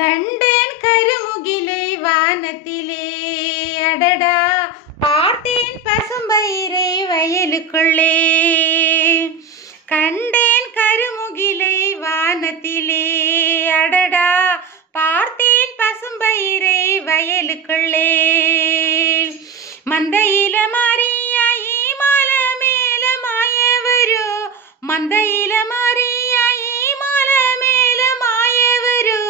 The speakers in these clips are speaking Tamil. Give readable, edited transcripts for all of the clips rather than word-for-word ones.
கண்டேன் கருமுகிலை வானத்திலே அடடா, பார்த்தேன் பசும்பயிரை வயலுக்குள்ளே. கண்டேன் கருமுகிலை வானத்திலே அடடா, பார்த்தேன் பசும்பயிரை வயலுக்குள்ளே. மந்தையில மாறியாயி மலை மேல மாய வரு, மந்தையில மாறியாயி மலை மேல மாய வரு.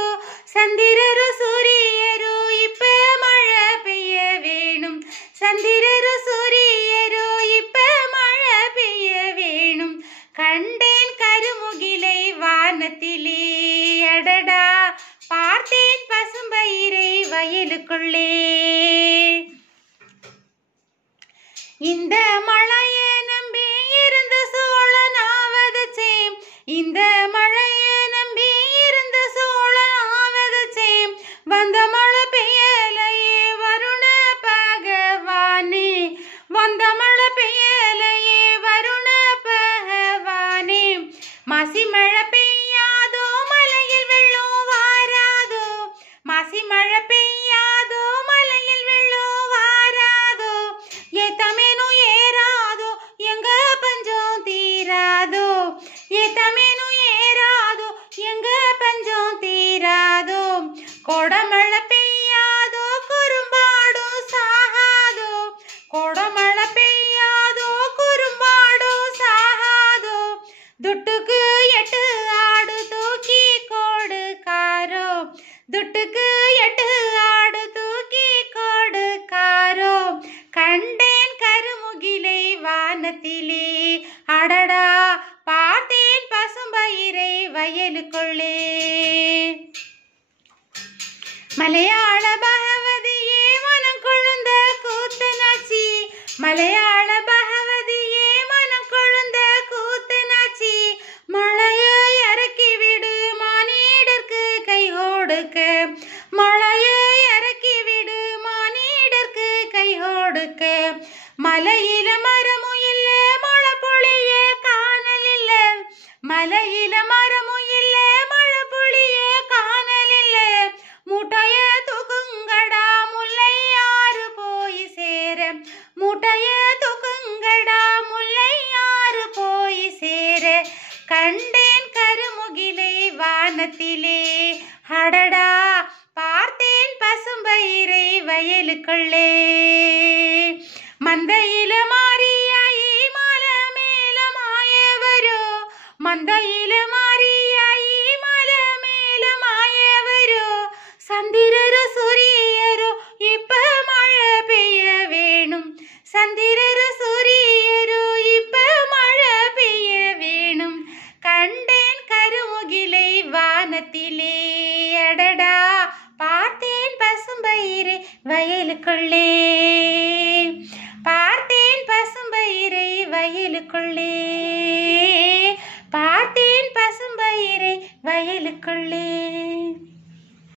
சந்திரரு சூரியரு இப்ப மழை பெய்ய வேணும், சந்திரரு சூரியரு இப்ப மழை பெய்ய வேணும். கண்டேன் கருமுகிலை வானத்திலே அடடா, பார்த்தேன் பசும்பயிரை வயலுக்குள்ளே. இந்த மழைய நம்பி இருந்த சோழன் ஆவதச்சேம், இந்த மழைய நம்பி இருந்த சோழன் ஆவதச்சேம். வந்த மழை பெய்யலையே வருண பகவானே, வந்த மழை பெய்யலையே வருண பகவானே. மாசி மழை பெய்யாதோ மலையில் வெள்ளம் வாராதோ, மாசி மழை பெய்யாதோ மலையில் வெள்ளம் வாராதோ. ஏத்தமேனும் ஏறாதோ எங்க பஞ்சம் தீராதோ, ஏத்தமேனும் ஏறாதோ எங்க பஞ்சம் தீராதோ. கோடமழை பெய்யாதோ குறும்பாடும் சாகாதோ, கோடமழை பெய்யாதோ குறும்பாடும் சாகாதோ. துட்டுக்கு 8 ஆடு தூக்கி கொடுக்காரோ, துட்டுக்கு 8 ஆடு தூக்கி கொடுக்காரோ. கண்டேன் கருமுகிலை வானத்திலே அடடா, பார்த்தேன் பசும்பயிரை வயலுக்குள்ளே. மலையாள பகவதியே மனம் கொழுந்த கூத்தனாச்சி, மலையாள பகவதியே மனம் கொழுந்த கூத்தனாச்சி. மழையை இறக்கி விடு மானிடர்க்கு கை கொடுக்க, மழையை இறக்கி விடு மானிடர்க்கு கை கொடுக்க. மலையில மரமும் இல்ல மழை பொழிய காணல் இல்ல, மலையில மரமும் இல்ல மழை பொழிய காணல் இல்ல. மூட்டைய தூக்குங்கடா முல்லையாறு போய் சேர, மூட்டைய தூக்குங்கடா முல்லையாறு போய் சேர. கண்டேன் கருமுகிலை வானத்திலே அடடா, பார்த்தேன் பசும்பயிரை வயலுக்குள்ளே. மந்தையில மாறியாயி மலை மேல மாய வரு, மந்தையில மாறியாயி மலை மேல மாய வரு. சந்திரரு சூரியரு இப்ப மழை பெய்ய வேணும், சந்திரரு சூரியரு இப்ப மழை பெய்ய வேணும். கண்டேன் கருமுகிலை வானத்திலே அடடா, பார்த்தேன் பசும்பயிரை வயலுக்குள்ளே, பார்த்தேன் பசும்பயிரை வயலுக்குள்ளே, பார்த்தேன் பசும்பயிரை வயலுக்குள்ளே.